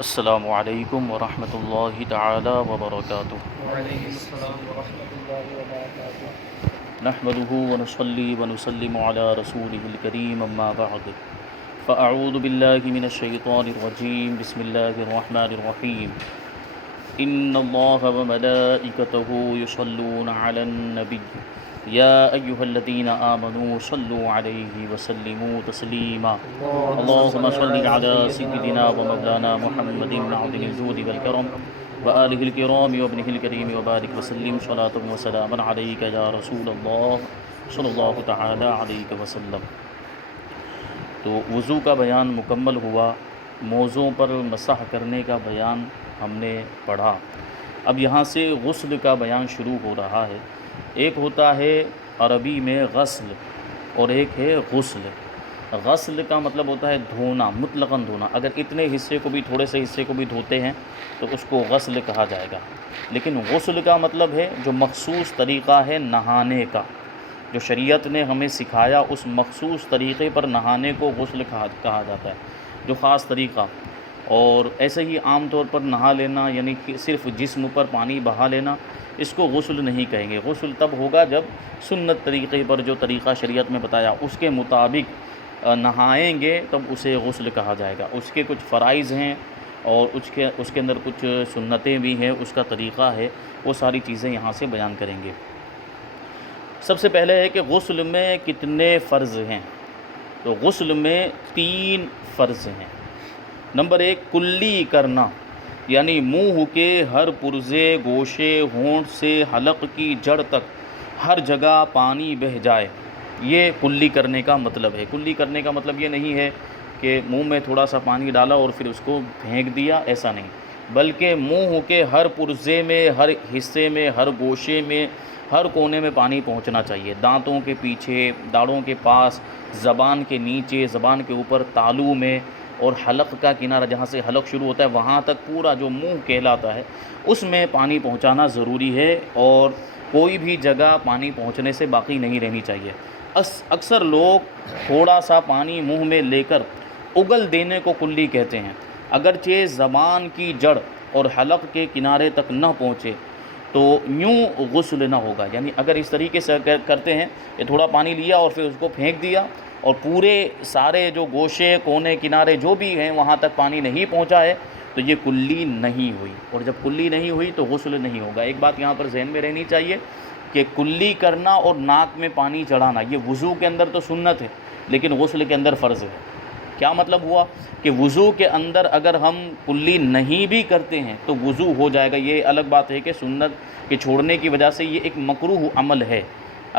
السلام علیکم ورحمۃ اللہ تعالی وبرکاتہ۔ وعلیکم السلام ورحمۃ اللہ وبرکاتہ۔ نحمده ونصلي ونسلم على رسوله الكريم اما بعد فاعوذ باللہ من الشیطان الرجیم بسم اللہ الرحمن الرحیم ان اللہ وملائکته یصلون علی النبی یا ایہا الذین آمنوا صلوا علیہ وسلموا تسلیما اللہم صل علی سیدنا ومولانا محمد بن عظیم الجود والکرم وآلہ الکرام وابنہ الکریم وبارک وسلم صلاۃ وسلام علیک یا رسول اللہ صلی اللہ تعالی علیہ وسلم۔ تو وضو کا بیان مکمل ہوا، موضوع پر مسح کرنے کا بیان ہم نے پڑھا۔ اب یہاں سے غسل کا بیان شروع ہو رہا ہے۔ ایک ہوتا ہے عربی میں غسل اور ایک ہے غسل۔ غسل کا مطلب ہوتا ہے دھونا، مطلقاً دھونا۔ اگر اتنے حصے کو بھی، تھوڑے سے حصے کو بھی دھوتے ہیں تو اس کو غسل کہا جائے گا۔ لیکن غسل کا مطلب ہے جو مخصوص طریقہ ہے نہانے کا، جو شریعت نے ہمیں سکھایا اس مخصوص طریقے پر نہانے کو غسل کہا جاتا ہے، جو خاص طریقہ۔ اور ایسے ہی عام طور پر نہا لینا یعنی کہ صرف جسم پر پانی بہا لینا، اس کو غسل نہیں کہیں گے۔ غسل تب ہوگا جب سنت طریقے پر جو طریقہ شریعت میں بتایا اس کے مطابق نہائیں گے، تب اسے غسل کہا جائے گا۔ اس کے کچھ فرائض ہیں اور اس کے اندر کچھ سنتیں بھی ہیں، اس کا طریقہ ہے، وہ ساری چیزیں یہاں سے بیان کریں گے۔ سب سے پہلے ہے کہ غسل میں کتنے فرض ہیں؟ تو غسل میں 3 فرض ہیں۔ نمبر 1 کلی کرنا، یعنی منہ کے ہر پرزے، گوشے، ہونٹ سے حلق کی جڑ تک ہر جگہ پانی بہہ جائے، یہ کلی کرنے کا مطلب ہے۔ کلی کرنے کا مطلب یہ نہیں ہے کہ منہ میں تھوڑا سا پانی ڈالا اور پھر اس کو پھینک دیا، ایسا نہیں، بلکہ منہ کے ہر پرزے میں، ہر حصے میں، ہر گوشے میں، ہر کونے میں پانی پہنچنا چاہیے۔ دانتوں کے پیچھے، داڑھوں کے پاس، زبان کے نیچے، زبان کے اوپر، تالو میں، اور حلق کا کنارہ جہاں سے حلق شروع ہوتا ہے وہاں تک پورا جو منہ کہلاتا ہے اس میں پانی پہنچانا ضروری ہے، اور کوئی بھی جگہ پانی پہنچنے سے باقی نہیں رہنی چاہیے۔ اکثر لوگ تھوڑا سا پانی منہ میں لے کر اگل دینے کو کلی کہتے ہیں، اگرچہ زبان کی جڑ اور حلق کے کنارے تک نہ پہنچے تو یوں غسل نہ ہوگا۔ یعنی اگر اس طریقے سے کرتے ہیں کہ تھوڑا پانی لیا اور پھر اس کو پھینک دیا اور پورے سارے جو گوشے، کونے، کنارے جو بھی ہیں وہاں تک پانی نہیں پہنچا ہے تو یہ کلی نہیں ہوئی، اور جب کلی نہیں ہوئی تو غسل نہیں ہوگا۔ ایک بات یہاں پر ذہن میں رہنی چاہیے کہ کلی کرنا اور ناک میں پانی چڑھانا یہ وضو کے اندر تو سنت ہے لیکن غسل کے اندر فرض ہے۔ کیا مطلب ہوا کہ وضو کے اندر اگر ہم کلی نہیں بھی کرتے ہیں تو وضو ہو جائے گا۔ یہ الگ بات ہے کہ سنت کے چھوڑنے کی وجہ سے یہ ایک مکروہ عمل ہے،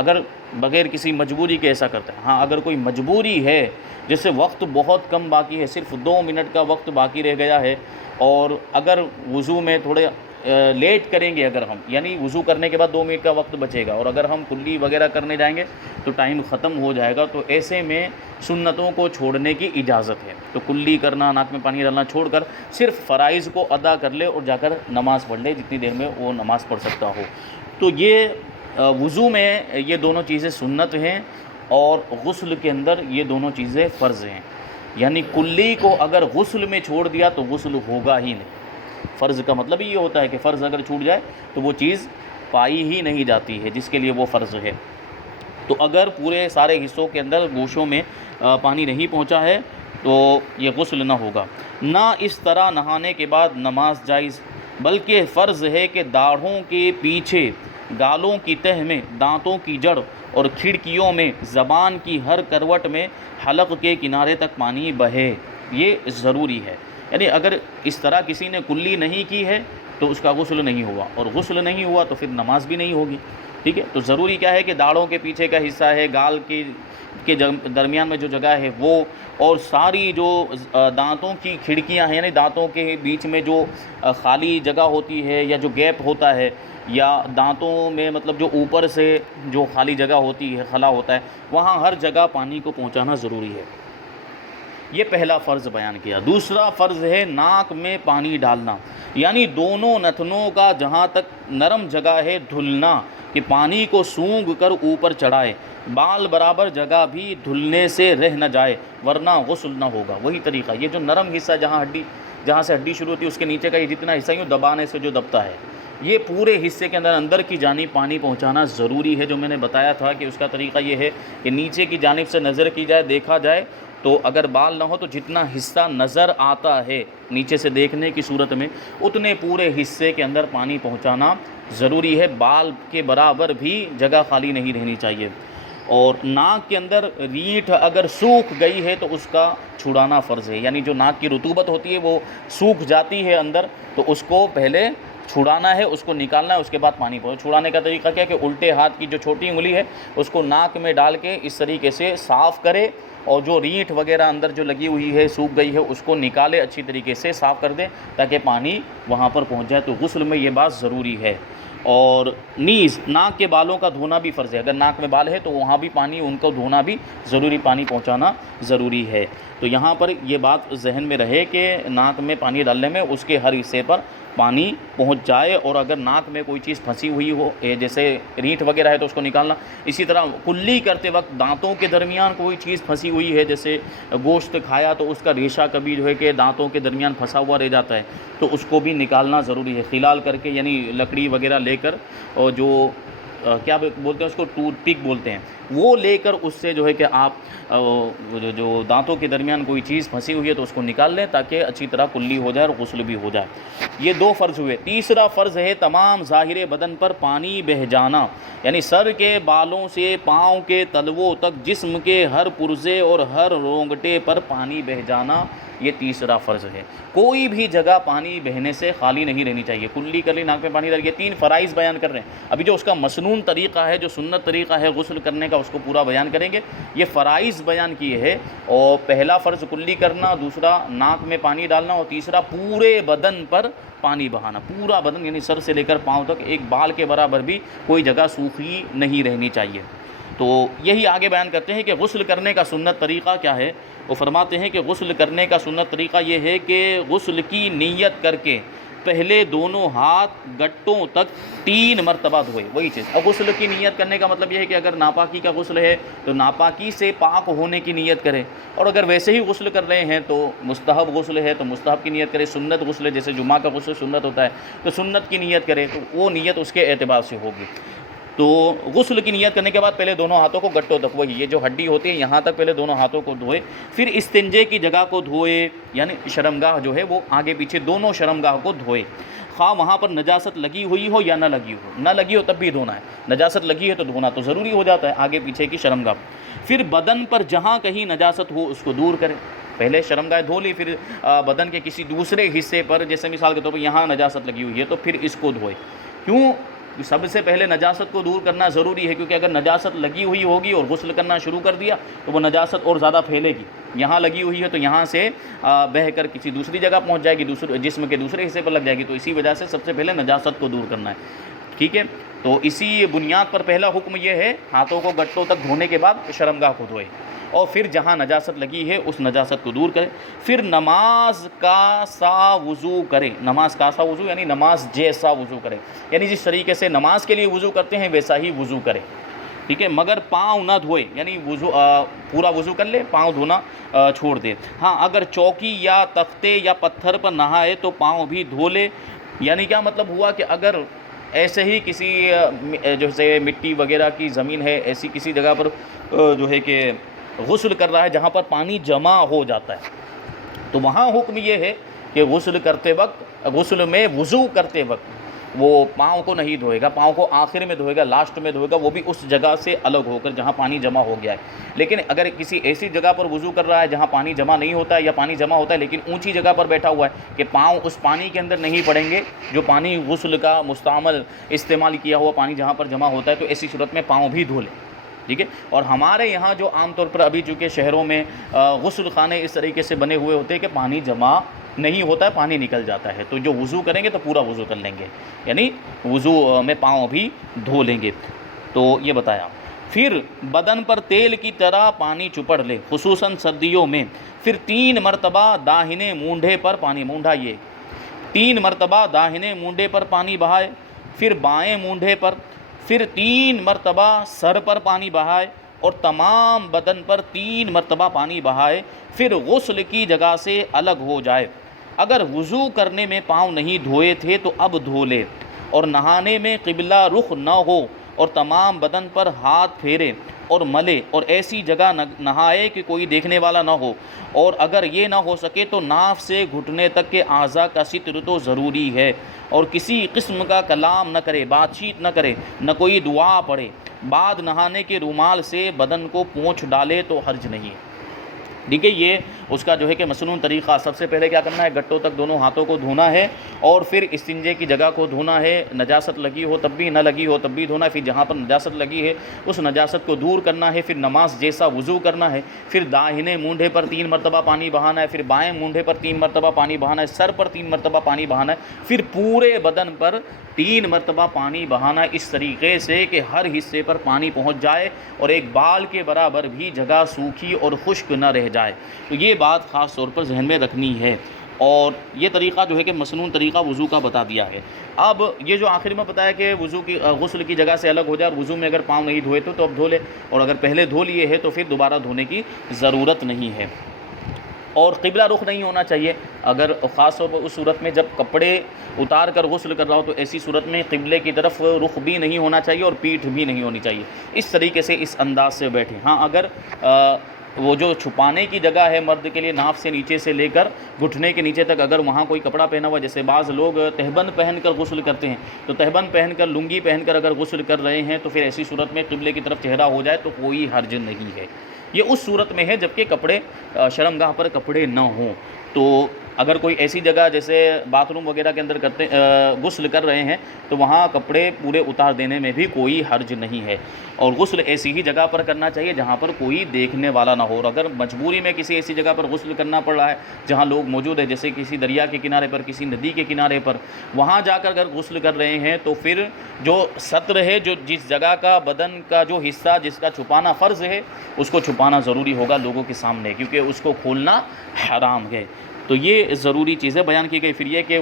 اگر بغیر کسی مجبوری کے ایسا کرتا ہے۔ ہاں اگر کوئی مجبوری ہے جیسے وقت بہت کم باقی ہے، صرف 2 منٹ کا وقت باقی رہ گیا ہے، اور اگر وضو میں تھوڑے لیٹ کریں گے، اگر ہم یعنی وضو کرنے کے بعد 2 منٹ کا وقت بچے گا اور اگر ہم کلی وغیرہ کرنے جائیں گے تو ٹائم ختم ہو جائے گا، تو ایسے میں سنتوں کو چھوڑنے کی اجازت ہے۔ تو کلی کرنا، ناک میں پانی ڈالنا چھوڑ کر صرف فرائض کو ادا کر لے اور جا کر نماز پڑھ لے جتنی دیر میں وہ نماز پڑھ سکتا ہو۔ تو یہ وضو میں یہ دونوں چیزیں سنت ہیں اور غسل کے اندر یہ دونوں چیزیں فرض ہیں۔ یعنی کلی کو اگر غسل میں چھوڑ دیا تو غسل ہوگا ہی نہیں۔ فرض کا مطلب یہ ہوتا ہے کہ فرض اگر چھوٹ جائے تو وہ چیز پائی ہی نہیں جاتی ہے جس کے لیے وہ فرض ہے۔ تو اگر پورے سارے حصوں کے اندر گوشوں میں پانی نہیں پہنچا ہے تو یہ غسل نہ ہوگا۔ نہ اس طرح نہانے کے بعد نماز جائز، بلکہ فرض ہے کہ داڑھوں کے پیچھے، گالوں کی تہ میں، دانتوں کی جڑ اور کھڑکیوں میں، زبان کی ہر کروٹ میں، حلق کے کنارے تک پانی بہے، یہ ضروری ہے۔ یعنی اگر اس طرح کسی نے کلی نہیں کی ہے تو اس کا غسل نہیں ہوا، اور غسل نہیں ہوا تو پھر نماز بھی نہیں ہوگی، ٹھیک ہے۔ تو ضروری کیا ہے کہ داڑھوں کے پیچھے کا حصہ ہے، گال کے درمیان میں جو جگہ ہے وہ، اور ساری جو دانتوں کی کھڑکیاں ہیں یعنی دانتوں کے بیچ میں جو خالی جگہ ہوتی ہے یا جو گیپ ہوتا ہے، یا دانتوں میں مطلب جو اوپر سے جو خالی جگہ ہوتی ہے، خلا ہوتا ہے، وہاں ہر جگہ پانی کو پہنچانا ضروری ہے۔ یہ پہلا فرض بیان کیا۔ دوسرا فرض ہے ناک میں پانی ڈالنا، یعنی دونوں نتنوں کا جہاں تک نرم جگہ ہے دھلنا، کہ پانی کو سونگھ کر اوپر چڑھائے، بال برابر جگہ بھی دھلنے سے رہ نہ جائے ورنہ غسل نہ ہوگا۔ وہی طریقہ، یہ جو نرم حصہ جہاں ہڈی جہاں سے ہڈی شروع ہوتی ہے اس کے نیچے کا یہ جتنا حصہ یوں دبانے سے جو دبتا ہے، یہ پورے حصے کے اندر کی جانب پانی پہنچانا ضروری ہے۔ جو میں نے بتایا تھا کہ اس کا طریقہ یہ ہے کہ نیچے کی جانب سے نظر کی جائے، دیکھا جائے تو اگر بال نہ ہو تو جتنا حصہ نظر آتا ہے نیچے سے دیکھنے کی صورت میں اتنے پورے حصے کے اندر پانی پہنچانا ضروری ہے۔ بال کے برابر بھی جگہ خالی نہیں رہنی چاہیے۔ اور ناک کے اندر ریٹھ اگر سوکھ گئی ہے تو اس کا چھڑانا فرض ہے، یعنی جو ناک کی رطوبت ہوتی ہے وہ سوکھ جاتی ہے اندر، تو اس کو پہلے چھڑانا ہے، اس کو نکالنا ہے، اس کے بعد پانی پہنچ۔ چھڑانے کا طریقہ کیا ہے کہ الٹے ہاتھ کی جو چھوٹی انگلی ہے اس کو ناک میں ڈال کے اس طریقے سے صاف کرے، اور جو ریٹھ وغیرہ اندر جو لگی ہوئی ہے سوکھ گئی ہے اس کو نکالے، اچھی طریقے سے صاف کر دے تاکہ پانی وہاں پر پہنچ جائے۔ تو غسل میں یہ بات ضروری ہے۔ اور نیز ناک کے بالوں کا دھونا بھی فرض ہے، اگر ناک میں بال ہے تو وہاں بھی پانی ان کو دھونا بھی ضروری، پانی پہنچانا ضروری ہے۔ تو یہاں پر یہ بات ذہن میں رہے کہ ناک میں پانی ڈالنے میں اس کے ہر حصے پر پانی پہنچ جائے، اور اگر ناک میں کوئی چیز پھنسی ہوئی ہو جیسے ریٹھ وغیرہ ہے تو اس کو نکالنا۔ اسی طرح کلی کرتے وقت دانتوں کے درمیان کوئی چیز پھنسی ہوئی ہے، جیسے گوشت کھایا تو اس کا ریشہ کبھی جو ہے کہ دانتوں کے درمیان پھنسا ہوا رہ جاتا ہے تو اس کو بھی نکالنا ضروری ہے، خلال کر کے، یعنی لکڑی وغیرہ لے کر، اور جو کیا بولتے ہیں اس کو، ٹوتھ پک بولتے ہیں، وہ لے کر اس سے جو ہے کہ آپ جو دانتوں کے درمیان کوئی چیز پھنسی ہوئی ہے تو اس کو نکال لیں تاکہ اچھی طرح کلی ہو جائے اور غسل بھی ہو جائے۔ یہ 2 فرض ہوئے۔ تیسرا فرض ہے تمام ظاہر بدن پر پانی بہہ جانا، یعنی سر کے بالوں سے پاؤں کے تلووں تک جسم کے ہر پرزے اور ہر رونگٹے پر پانی بہہ جانا، یہ تیسرا فرض ہے۔ کوئی بھی جگہ پانی بہنے سے خالی نہیں رہنی چاہیے۔ کلی کر لی، ناک میں پانی ڈال کے، 3 فرائض بیان کر رہے ہیں۔ ابھی جو اس کا مسنون طریقہ ہے، جو سنت طریقہ ہے غسل کرنے کا، اس کو پورا بیان کریں گے۔ یہ فرائض بیان کیے ہے، اور پہلا فرض کلی کرنا، دوسرا ناک میں پانی ڈالنا، اور تیسرا پورے بدن پر پانی بہانا۔ پورا بدن یعنی سر سے لے کر پاؤں تک، ایک بال کے برابر بھی کوئی جگہ سوکھی نہیں رہنی چاہیے۔ تو یہی آگے بیان کرتے ہیں کہ غسل کرنے کا سنت طریقہ کیا ہے۔ وہ فرماتے ہیں کہ غسل کرنے کا سنت طریقہ یہ ہے کہ غسل کی نیت کر کے پہلے دونوں ہاتھ گٹوں تک 3 مرتبہ دھوئے۔ وہی چیز، اب غسل کی نیت کرنے کا مطلب یہ ہے کہ اگر ناپاکی کا غسل ہے تو ناپاکی سے پاک ہونے کی نیت کرے، اور اگر ویسے ہی غسل کر رہے ہیں تو مستحب غسل ہے تو مستحب کی نیت کرے، سنت غسل ہے جیسے جمعہ کا غسل سنت ہوتا ہے تو سنت کی نیت کرے، تو وہ نیت اس کے اعتبار سے ہوگی۔ تو غسل کی نیت کرنے کے بعد پہلے دونوں ہاتھوں کو گٹوں تک، وہی یہ جو ہڈی ہوتی ہے یہاں تک پہلے دونوں ہاتھوں کو دھوئے، پھر استنجے کی جگہ کو دھوئے، یعنی شرمگاہ جو ہے وہ آگے پیچھے دونوں شرمگاہ کو دھوئے، خواہ وہاں پر نجاست لگی ہوئی ہو یا نہ لگی ہو، نہ لگی ہو تب بھی دھونا ہے، نجاست لگی ہے تو دھونا تو ضروری ہو جاتا ہے آگے پیچھے کی شرمگاہ۔ پھر بدن پر جہاں کہیں نجاست ہو اس کو دور کرے، پہلے شرمگاہ دھو لی، پھر بدن کے کسی دوسرے حصے پر، جیسے مثال کے طور پر یہاں نجاست لگی ہوئی ہے تو پھر اس کو دھوئے۔ کیوں؟ سب سے پہلے نجاست کو دور کرنا ضروری ہے، کیونکہ اگر نجاست لگی ہوئی ہوگی اور غسل کرنا شروع کر دیا تو وہ نجاست اور زیادہ پھیلے گی۔ یہاں لگی ہوئی ہے تو یہاں سے بہہ کر کسی دوسری جگہ پہنچ جائے گی، دوسرے جسم کے دوسرے حصے پر لگ جائے گی، تو اسی وجہ سے سب سے پہلے نجاست کو دور کرنا ہے۔ ٹھیک ہے، تو اسی بنیاد پر پہلا حکم یہ ہے ہاتھوں کو گٹوں تک دھونے کے بعد شرمگاہ کو دھوئے، اور پھر جہاں نجاست لگی ہے اس نجاست کو دور کرے۔ پھر نماز کا سا وضو کرے، نماز کا سا وضو یعنی نماز جیسا وضو کرے، یعنی جس طریقے سے نماز کے لیے وضو کرتے ہیں ویسا ہی وضو کرے۔ ٹھیک ہے، مگر پاؤں نہ دھوئے، یعنی وضو پورا وضو کر لے، پاؤں دھونا چھوڑ دے۔ ہاں، اگر چوکی یا تختے یا پتھر پر نہائے تو پاؤں بھی دھو لے۔ یعنی کیا مطلب ہوا کہ اگر ایسے ہی کسی جیسے مٹی وغیرہ کی زمین ہے، ایسی کسی جگہ پر جو ہے کہ غسل کر رہا ہے جہاں پر پانی جمع ہو جاتا ہے، تو وہاں حکم یہ ہے کہ غسل کرتے وقت، غسل میں وضو کرتے وقت وہ پاؤں کو نہیں دھوئے گا، پاؤں کو آخر میں دھوئے گا، لاسٹ میں دھوئے گا، وہ بھی اس جگہ سے الگ ہو کر جہاں پانی جمع ہو گیا ہے۔ لیکن اگر کسی ایسی جگہ پر وضو کر رہا ہے جہاں پانی جمع نہیں ہوتا ہے یا پانی جمع ہوتا ہے لیکن اونچی جگہ پر بیٹھا ہوا ہے کہ پاؤں اس پانی کے اندر نہیں پڑیں گے، جو پانی غسل کا مستعمل استعمال کیا ہوا پانی جہاں پر جمع ہوتا ہے، تو ایسی صورت میں پاؤں بھی دھو لے۔ ٹھیک ہے، اور ہمارے یہاں جو عام طور پر ابھی چونکہ شہروں میں غسل خانے اس طریقے سے بنے ہوئے ہوتے ہیں کہ پانی جمع نہیں ہوتا ہے، پانی نکل جاتا ہے، تو جو وضو کریں گے تو پورا وضو کر لیں گے، یعنی وضو میں پاؤں بھی دھو لیں گے۔ تو یہ بتایا۔ پھر بدن پر تیل کی طرح پانی چپڑ لے، خصوصاً سردیوں میں۔ پھر 3 مرتبہ داہنے مونڈھے پر پانی، مونڈھا یہ 3 مرتبہ داہنے مونڈھے پر پانی بہائے، پھر بائیں مونڈھے پر، پھر 3 مرتبہ سر پر پانی بہائے، اور تمام بدن پر 3 مرتبہ پانی بہائے، پھر غسل کی جگہ سے الگ ہو جائے۔ اگر وضو کرنے میں پاؤں نہیں دھوئے تھے تو اب دھو لے، اور نہانے میں قبلہ رخ نہ ہو اور تمام بدن پر ہاتھ پھیرے اور ملے، اور ایسی جگہ نہائے کہ کوئی دیکھنے والا نہ ہو، اور اگر یہ نہ ہو سکے تو ناف سے گھٹنے تک کے اعضاء کا ستر تو ضروری ہے، اور کسی قسم کا کلام نہ کرے، بات چیت نہ کرے، نہ کوئی دعا پڑھے، بعد نہانے کے رومال سے بدن کو پونچھ ڈالے تو حرج نہیں ہے۔ ٹھیک ہے، یہ اس کا جو ہے کہ مسنون طریقہ، سب سے پہلے کیا کرنا ہے، گٹوں تک دونوں ہاتھوں کو دھونا ہے، اور پھر استنجے کی جگہ کو دھونا ہے، نجاست لگی ہو تب بھی، نہ لگی ہو تب بھی دھونا ہے، پھر جہاں پر نجاست لگی ہے اس نجاست کو دور کرنا ہے، پھر نماز جیسا وضو کرنا ہے، پھر داہنے مونڈھے پر 3 مرتبہ پانی بہانا ہے، پھر بائیں مونڈھے پر 3 مرتبہ پانی بہانا ہے، سر پر 3 مرتبہ پانی بہانا ہے، پھر پورے بدن پر 3 مرتبہ پانی بہانا ہے، اس طریقے سے کہ ہر حصے پر پانی پہنچ جائے اور ایک بال کے برابر بھی جگہ سوکھی اور خشک نہ رہ جائے۔ تو یہ بات خاص طور پر ذہن میں رکھنی ہے، اور یہ طریقہ جو ہے کہ مسنون طریقہ وضو کا بتا دیا ہے۔ اب یہ جو آخر میں بتایا کہ وضو کی غسل کی جگہ سے الگ ہو جائے، اور وضو میں اگر پاؤں نہیں دھوئے تو اب دھو لے، اور اگر پہلے دھو لیے ہے تو پھر دوبارہ دھونے کی ضرورت نہیں ہے۔ اور قبلہ رخ نہیں ہونا چاہیے، اگر خاص طور پر اس صورت میں جب کپڑے اتار کر غسل کر رہا ہو تو ایسی صورت میں قبلے کی طرف رخ بھی نہیں ہونا چاہیے اور پیٹھ بھی نہیں ہونی چاہیے، اس طریقے سے اس انداز سے بیٹھے۔ ہاں اگر وہ جو چھپانے کی جگہ ہے مرد کے لیے، ناف سے نیچے سے لے کر گھٹنے کے نیچے تک اگر وہاں کوئی کپڑا پہنا ہوا، جیسے بعض لوگ تہبند پہن کر غسل کرتے ہیں، تو تہبند پہن کر، لنگی پہن کر اگر غسل کر رہے ہیں تو پھر ایسی صورت میں قبلے کی طرف چہرہ ہو جائے تو کوئی حرج نہیں ہے۔ یہ اس صورت میں ہے جبکہ کپڑے شرمگاہ پر کپڑے نہ ہوں۔ تو اگر کوئی ایسی جگہ جیسے باتھ روم وغیرہ کے اندر غسل کر رہے ہیں تو وہاں کپڑے پورے اتار دینے میں بھی کوئی حرج نہیں ہے، اور غسل ایسی ہی جگہ پر کرنا چاہیے جہاں پر کوئی دیکھنے والا نہ ہو۔ اور اگر مجبوری میں کسی ایسی جگہ پر غسل کرنا پڑ رہا ہے جہاں لوگ موجود ہیں، جیسے کسی دریا کے کنارے پر، کسی ندی کے کنارے پر، وہاں جا کر اگر غسل کر رہے ہیں تو پھر جو ستر ہے، جو جس جگہ کا بدن کا جو حصہ جس کا چھپانا فرض ہے اس کو چھپانا ضروری ہوگا لوگوں کے سامنے، کیونکہ اس کو کھولنا حرام ہے۔ تو یہ ضروری چیزیں بیان کی گئی۔ پھر یہ کہ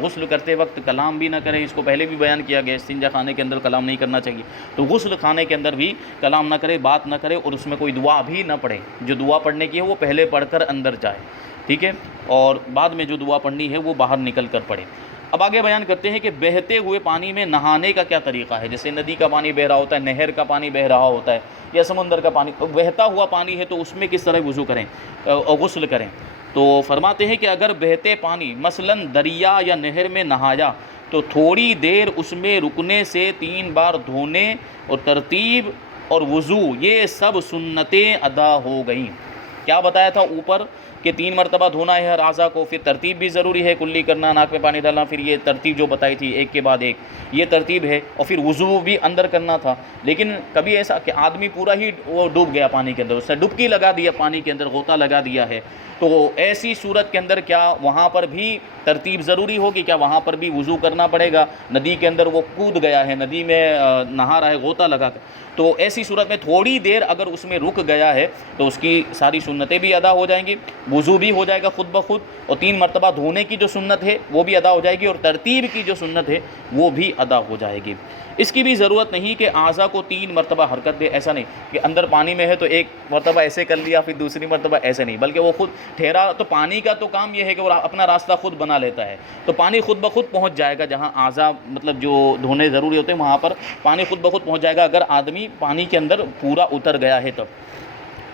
غسل کرتے وقت کلام بھی نہ کریں، اس کو پہلے بھی بیان کیا گیا، استنجا خانے کے اندر کلام نہیں کرنا چاہیے، تو غسل خانے کے اندر بھی کلام نہ کرے، بات نہ کرے، اور اس میں کوئی دعا بھی نہ پڑھے۔ جو دعا پڑھنے کی ہے وہ پہلے پڑھ کر اندر جائے، ٹھیک ہے، اور بعد میں جو دعا پڑھنی ہے وہ باہر نکل کر پڑھے۔ اب آگے بیان کرتے ہیں کہ بہتے ہوئے پانی میں نہانے کا کیا طریقہ ہے۔ جیسے ندی کا پانی بہہ رہا ہوتا ہے، نہر کا پانی بہہ رہا ہوتا ہے، یا سمندر کا پانی بہتا ہوا پانی ہے، تو اس میں کس طرح وضو کریں اور غسل کریں۔ تو فرماتے ہیں کہ اگر بہتے پانی مثلاً دریا یا نہر میں نہایا تو تھوڑی دیر اس میں رکنے سے 3 بار دھونے اور ترتیب اور وضو یہ سب سنتیں ادا ہو گئیں۔ کیا بتایا تھا اوپر کہ 3 مرتبہ دھونا ہے ہر اعضاء کو، پھر ترتیب بھی ضروری ہے، کلی کرنا، ناک میں پانی ڈالنا، پھر یہ ترتیب جو بتائی تھی ایک کے بعد ایک، یہ ترتیب ہے، اور پھر وضو بھی اندر کرنا تھا۔ لیکن کبھی ایسا کہ آدمی پورا ہی وہ ڈوب گیا پانی کے اندر، اس نے ڈبکی لگا دیا پانی کے اندر، غوطہ لگا دیا ہے، تو ایسی صورت کے اندر کیا وہاں پر بھی ترتیب ضروری ہوگی؟ کیا وہاں پر بھی وضو کرنا پڑے گا؟ ندی کے اندر وہ کود گیا ہے، ندی میں نہا رہا ہے غوطہ لگا کر، تو ایسی صورت میں تھوڑی دیر اگر اس میں رک گیا ہے تو اس کی ساری سنتیں بھی ادا ہو جائیں گی، وضو بھی ہو جائے گا خود بخود، اور 3 مرتبہ دھونے کی جو سنت ہے وہ بھی ادا ہو جائے گی، اور ترتیب کی جو سنت ہے وہ بھی ادا ہو جائے گی۔ اس کی بھی ضرورت نہیں کہ اعضاء کو 3 مرتبہ حرکت دے، ایسا نہیں کہ اندر پانی میں ہے تو ایک مرتبہ ایسے کر لیا پھر دوسری مرتبہ ایسے نہیں، بلکہ وہ خود ٹھہرا، تو پانی کا تو کام یہ ہے کہ وہ اپنا راستہ خود بنا لیتا ہے، تو پانی خود بخود پہنچ جائے گا جہاں اعضاء مطلب جو دھونے ضروری ہوتے ہیں وہاں پر پانی خود بخود پہنچ جائے گا، اگر آدمی پانی کے اندر پورا اتر گیا ہے تب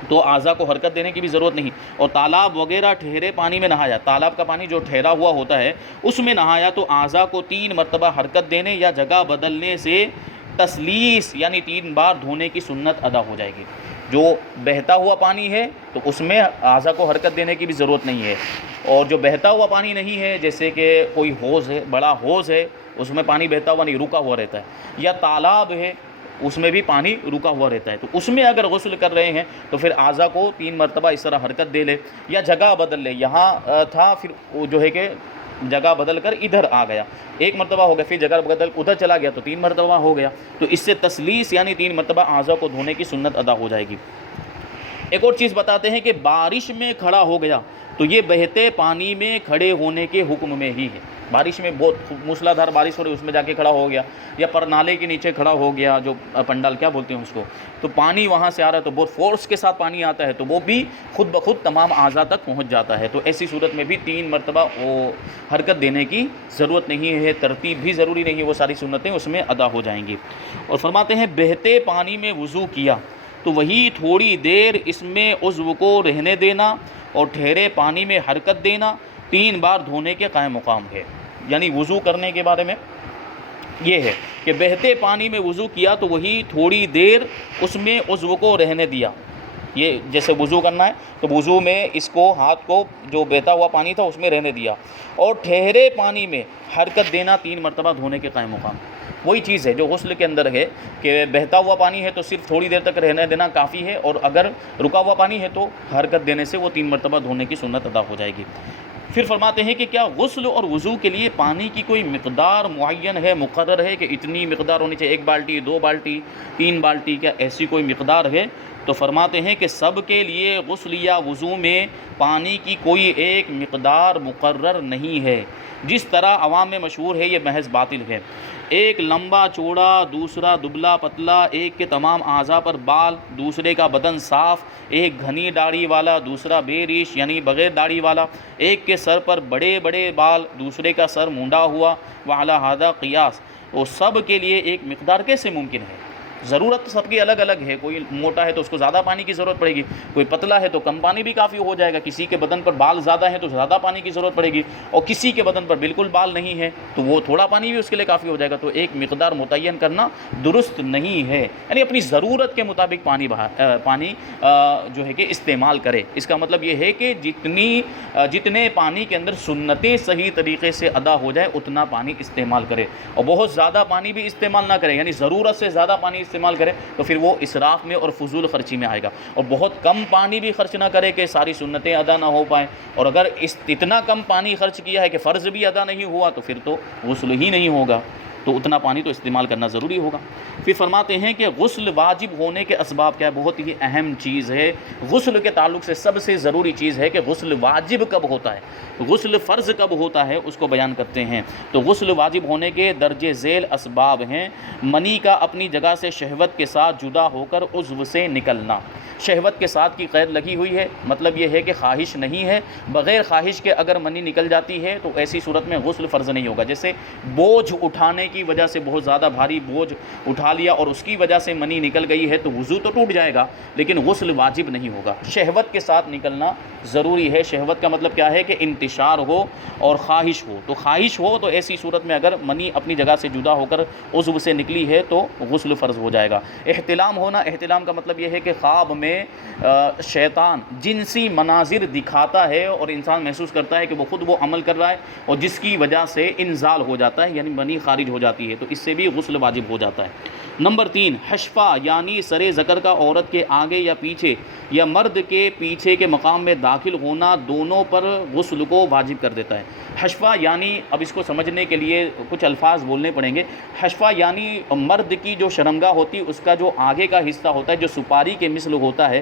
تو اعضاء کو حرکت دینے کی بھی ضرورت نہیں۔ اور تالاب وغیرہ ٹھہرے پانی میں نہایا، تالاب کا پانی جو ٹھہرا ہوا ہوتا ہے اس میں نہایا تو اعضاء کو 3 مرتبہ حرکت دینے یا جگہ بدلنے سے تسلیس یعنی 3 بار دھونے کی سنت ادا ہو جائے گی۔ جو بہتا ہوا پانی ہے تو اس میں اعضاء کو حرکت دینے کی بھی ضرورت نہیں ہے، اور جو بہتا ہوا پانی نہیں ہے، جیسے کہ کوئی حوض ہے، بڑا حوض ہے، اس میں پانی بہتا ہوا نہیں، رکا ہوا رہتا ہے، یا تالاب ہے اس میں بھی پانی رکا ہوا رہتا ہے، تو اس میں اگر غسل کر رہے ہیں تو پھر اعضاء کو 3 مرتبہ اس طرح حرکت دے لے، یا جگہ بدل لے، یہاں تھا پھر وہ جو ہے کہ جگہ بدل کر ادھر آ گیا، 1 مرتبہ ہو گیا، پھر جگہ بدل ادھر چلا گیا تو 3 مرتبہ ہو گیا، تو اس سے تسلیس یعنی 3 مرتبہ اعضاء کو دھونے کی سنت ادا ہو جائے گی۔ ایک اور چیز بتاتے ہیں کہ بارش میں کھڑا ہو گیا تو یہ بہتے پانی میں کھڑے ہونے کے حکم میں ہی ہے۔ بارش میں بہت موسلادھار بارش ہو رہی ہے، اس میں جا کے کھڑا ہو گیا، یا پر نالے کے نیچے کھڑا ہو گیا، جو پنڈال کیا بولتے ہیں اس کو، تو پانی وہاں سے آ رہا ہے تو بہت فورس کے ساتھ پانی آتا ہے، تو وہ بھی خود بخود تمام اعضاء تک پہنچ جاتا ہے۔ تو ایسی صورت میں بھی 3 مرتبہ وہ حرکت دینے کی ضرورت نہیں ہے، ترتیب بھی ضروری نہیں ہے، وہ ساری سنتیں اس میں ادا ہو جائیں گی۔ اور فرماتے ہیں بہتے پانی میں وضو کیا تو وہی تھوڑی دیر اس میں عضو کو رہنے دینا اور ٹھہرے پانی میں حرکت دینا 3 بار دھونے کے قائم مقام ہے۔ یعنی وضو کرنے کے بارے میں یہ ہے کہ بہتے پانی میں وضو کیا تو وہی تھوڑی دیر اس میں عضو کو رہنے دیا، یہ جیسے وضو کرنا ہے تو وضو میں اس کو ہاتھ کو جو بہتا ہوا پانی تھا اس میں رہنے دیا، اور ٹھہرے پانی میں حرکت دینا 3 مرتبہ دھونے کے قائم مقام۔ وہی چیز ہے جو غسل کے اندر ہے کہ بہتا ہوا پانی ہے تو صرف تھوڑی دیر تک رہنے دینا کافی ہے، اور اگر رکا ہوا پانی ہے تو حرکت دینے سے وہ 3 مرتبہ دھونے کی سنت ادا ہو جائے گی۔ پھر فرماتے ہیں کہ کیا غسل اور وضو کے لیے پانی کی کوئی مقدار معین ہے، مقرر ہے کہ اتنی مقدار ہونی چاہیے، 1 بالٹی، 2 بالٹی، 3 بالٹی، کیا ایسی کوئی مقدار ہے؟ تو فرماتے ہیں کہ سب کے لیے غسل یا وضو میں پانی کی کوئی ایک مقدار مقرر نہیں ہے، جس طرح عوام میں مشہور ہے یہ محض باطل ہے۔ ایک لمبا چوڑا، دوسرا دبلا پتلا، ایک کے تمام اعضاء پر بال، دوسرے کا بدن صاف، ایک گھنی داڑھی والا، دوسرا بے ریش یعنی بغیر داڑھی والا، ایک کے سر پر بڑے بڑے بال، دوسرے کا سر مونڈا ہوا، وعلی ھذا قیاس، وہ سب کے لیے ایک مقدار کیسے ممکن ہے؟ ضرورت سب کی الگ الگ ہے، کوئی موٹا ہے تو اس کو زیادہ پانی کی ضرورت پڑے گی، کوئی پتلا ہے تو کم پانی بھی کافی ہو جائے گا، کسی کے بدن پر بال زیادہ ہیں تو زیادہ پانی کی ضرورت پڑے گی، اور کسی کے بدن پر بالکل بال نہیں ہے تو وہ تھوڑا پانی بھی اس کے لیے کافی ہو جائے گا۔ تو ایک مقدار متعین کرنا درست نہیں ہے، یعنی اپنی ضرورت کے مطابق پانی جو ہے کہ استعمال کرے۔ اس کا مطلب یہ ہے کہ جتنے پانی کے اندر سنتیں صحیح طریقے سے ادا ہو جائے اتنا پانی استعمال کرے، اور بہت زیادہ پانی بھی استعمال نہ کرے، یعنی ضرورت سے زیادہ پانی استعمال کرے تو پھر وہ اسراف میں اور فضول خرچی میں آئے گا، اور بہت کم پانی بھی خرچ نہ کرے کہ ساری سنتیں ادا نہ ہو پائیں، اور اگر اتنا کم پانی خرچ کیا ہے کہ فرض بھی ادا نہیں ہوا تو پھر تو غسل ہی نہیں ہوگا، تو اتنا پانی تو استعمال کرنا ضروری ہوگا۔ پھر فرماتے ہیں کہ غسل واجب ہونے کے اسباب کیا ہے، بہت ہی اہم چیز ہے، غسل کے تعلق سے سب سے ضروری چیز ہے کہ غسل واجب کب ہوتا ہے، غسل فرض کب ہوتا ہے، اس کو بیان کرتے ہیں۔ تو غسل واجب ہونے کے درجہ ذیل اسباب ہیں: منی کا اپنی جگہ سے شہوت کے ساتھ جدا ہو کر عضو سے نکلنا، شہوت کے ساتھ کی قید لگی ہوئی ہے، مطلب یہ ہے کہ خواہش نہیں ہے، بغیر خواہش کے اگر منی نکل جاتی ہے تو ایسی صورت میں غسل فرض نہیں ہوگا۔ جیسے بوجھ اٹھانے کی وجہ سے بہت زیادہ بھاری بوجھ اٹھا لیا اور اس کی وجہ سے منی نکل گئی ہے تو وضو تو ٹوٹ جائے گا لیکن غسل واجب نہیں ہوگا، شہوت کے ساتھ نکلنا ضروری ہے۔ شہوت کا مطلب کیا ہے کہ انتشار ہو اور خواہش ہو، تو خواہش ہو تو ایسی صورت میں اگر منی اپنی جگہ سے جدا ہو کر عضو سے نکلی ہے تو غسل فرض ہو جائے گا۔ احتلام ہونا، احتلام کا مطلب یہ ہے کہ خواب میں شیطان جنسی مناظر دکھاتا ہے اور انسان محسوس کرتا ہے کہ وہ خود وہ عمل کر رہا ہے اور جس کی وجہ سے انزال ہو جاتا ہے، یعنی منی خارج ہو جاتی ہے، تو اس سے بھی غسل واجب ہو جاتا ہے۔ نمبر 3، حشفہ یعنی سر ذکر کا عورت کے آگے یا پیچھے یا مرد کے پیچھے کے مقام میں داخل ہونا دونوں پر غسل کو واجب کر دیتا ہے۔ حشفہ یعنی، اب اس کو سمجھنے کے لیے کچھ الفاظ بولنے پڑیں گے۔ حشفہ یعنی مرد کی جو شرمگاہ ہوتی ہے اس کا جو آگے کا حصہ ہوتا ہے جو سپاری کے مثل ہوتا ہے،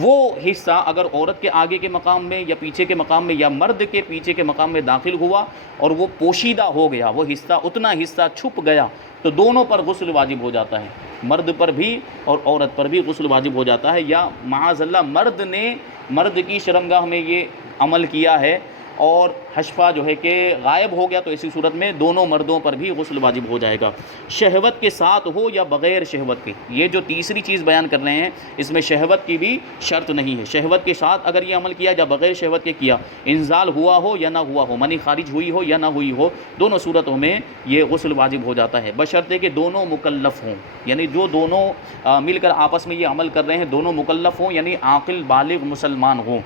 وہ حصہ اگر عورت کے آگے کے مقام میں یا پیچھے کے مقام میں یا مرد کے پیچھے کے مقام میں داخل ہوا اور وہ پوشیدہ ہو گیا، وہ حصہ اتنا حصہ چھپ گیا تو دونوں پر غسل واجب ہو جاتا ہے، مرد پر بھی اور عورت پر بھی غسل واجب ہو جاتا ہے۔ یا معاذ اللہ مرد نے مرد کی شرمگاہ میں یہ عمل کیا ہے اور حشفہ جو ہے کہ غائب ہو گیا تو اسی صورت میں دونوں مردوں پر بھی غسل واجب ہو جائے گا، شہوت کے ساتھ ہو یا بغیر شہوت کے۔ یہ جو تیسری چیز بیان کر رہے ہیں اس میں شہوت کی بھی شرط نہیں ہے، شہوت کے ساتھ اگر یہ عمل کیا یا بغیر شہوت کے کیا، انزال ہوا ہو یا نہ ہوا ہو، منی خارج ہوئی ہو یا نہ ہوئی ہو، دونوں صورتوں میں یہ غسل واجب ہو جاتا ہے، بشرطے کہ دونوں مکلف ہوں، یعنی جو دونوں مل کر آپس میں یہ عمل کر رہے ہیں دونوں مکلف ہوں، یعنی عاقل بالغ مسلمان ہوں،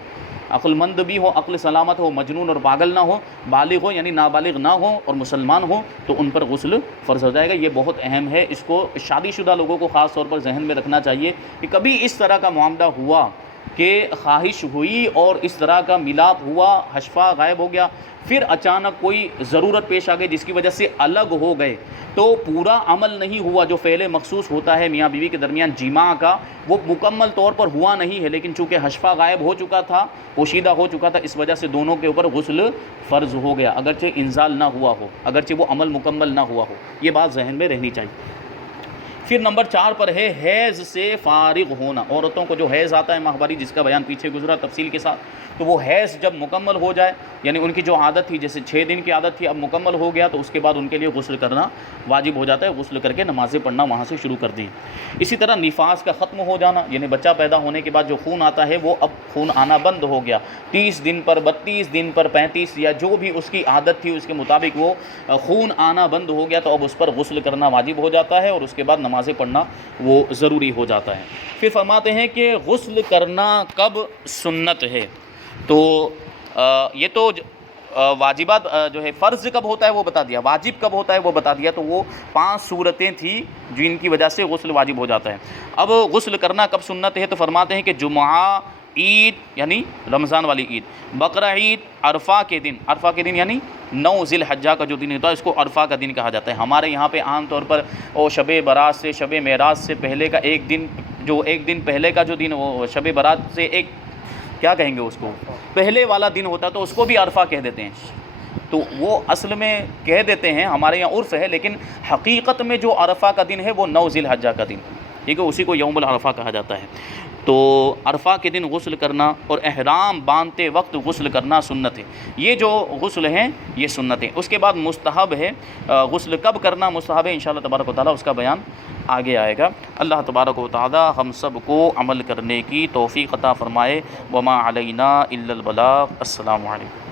عقل مند بھی ہو، عقل سلامت ہو، مجنون اور پاگل نہ ہو، بالغ ہو یعنی نابالغ نہ ہو اور مسلمان ہو، تو ان پر غسل فرض ہو جائے گا۔ یہ بہت اہم ہے، اس کو شادی شدہ لوگوں کو خاص طور پر ذہن میں رکھنا چاہیے کہ کبھی اس طرح کا معاملہ ہوا کہ خواہش ہوئی اور اس طرح کا ملاپ ہوا، حشفہ غائب ہو گیا، پھر اچانک کوئی ضرورت پیش آ گئی جس کی وجہ سے الگ ہو گئے، تو پورا عمل نہیں ہوا جو فعل مخصوص ہوتا ہے میاں بیوی کے درمیان جماع کا، وہ مکمل طور پر ہوا نہیں ہے، لیکن چونکہ حشفہ غائب ہو چکا تھا، پوشیدہ ہو چکا تھا، اس وجہ سے دونوں کے اوپر غسل فرض ہو گیا، اگرچہ انزال نہ ہوا ہو، اگرچہ وہ عمل مکمل نہ ہوا ہو۔ یہ بات ذہن میں رہنی چاہیے۔ پھر نمبر 4 پر ہے حیض سے فارغ ہونا۔ عورتوں کو جو حیض آتا ہے ماہواری، جس کا بیان پیچھے گزرا تفصیل کے ساتھ، تو وہ حیض جب مکمل ہو جائے، یعنی ان کی جو عادت تھی، جیسے 6 دن کی عادت تھی، اب مکمل ہو گیا، تو اس کے بعد ان کے لیے غسل کرنا واجب ہو جاتا ہے، غسل کر کے نمازیں پڑھنا وہاں سے شروع کر دیں۔ اسی طرح نفاس کا ختم ہو جانا، یعنی بچہ پیدا ہونے کے بعد جو خون آتا ہے وہ اب خون آنا بند ہو گیا، 30 دن پر، 32 دن پر، 35 یا جو بھی اس کی عادت تھی اس کے مطابق وہ خون آنا بند ہو گیا، تو اب اس پر غسل کرنا واجب ہو جاتا ہے، اور اس کے بعد نمازیں پڑھنا وہ ضروری ہو جاتا ہے۔ پھر فرماتے ہیں کہ غسل کرنا کب سنت ہے، تو یہ تو واجبات جو ہے فرض کب ہوتا ہے وہ بتا دیا، واجب کب ہوتا ہے وہ بتا دیا، تو وہ 5 صورتیں تھیں جن کی وجہ سے غسل واجب ہو جاتا ہے۔ اب غسل کرنا کب سنت ہے، تو فرماتے ہیں کہ جمعہ، عید یعنی رمضان والی عید، بقرہ عید، عرفہ کے دن، عرفہ کے دن یعنی 9 ذی الحجہ کا جو دن ہوتا ہے اس کو عرفہ کا دن کہا جاتا ہے۔ ہمارے یہاں پہ عام طور پر شب برات سے، شب معراج سے پہلے کا ایک دن، جو ایک دن پہلے کا جو دن، وہ شب برات سے ایک کیا کہیں گے اس کو، پہلے والا دن ہوتا ہے، تو اس کو بھی عرفہ کہہ دیتے ہیں۔ تو وہ اصل میں کہہ دیتے ہیں، ہمارے یہاں عرف ہے، لیکن حقیقت میں جو عرفہ کا دن ہے وہ 9 ذی الحجہ کا دن ہے، ٹھیک ہے، اسی کو یوم العرفہ کہا جاتا ہے۔ تو عرفہ کے دن غسل کرنا اور احرام باندھتے وقت غسل کرنا سنت ہے۔ یہ جو غسل ہیں یہ سنت ہے۔ اس کے بعد مستحب ہے، غسل کب کرنا مستحب ہے، انشاءاللہ تبارک و تعالیٰ اس کا بیان آگے آئے گا۔ اللہ تبارک و تعالیٰ ہم سب کو عمل کرنے کی توفیق عطا فرمائے۔ وما علینا الا البلاغ۔ السلام علیکم۔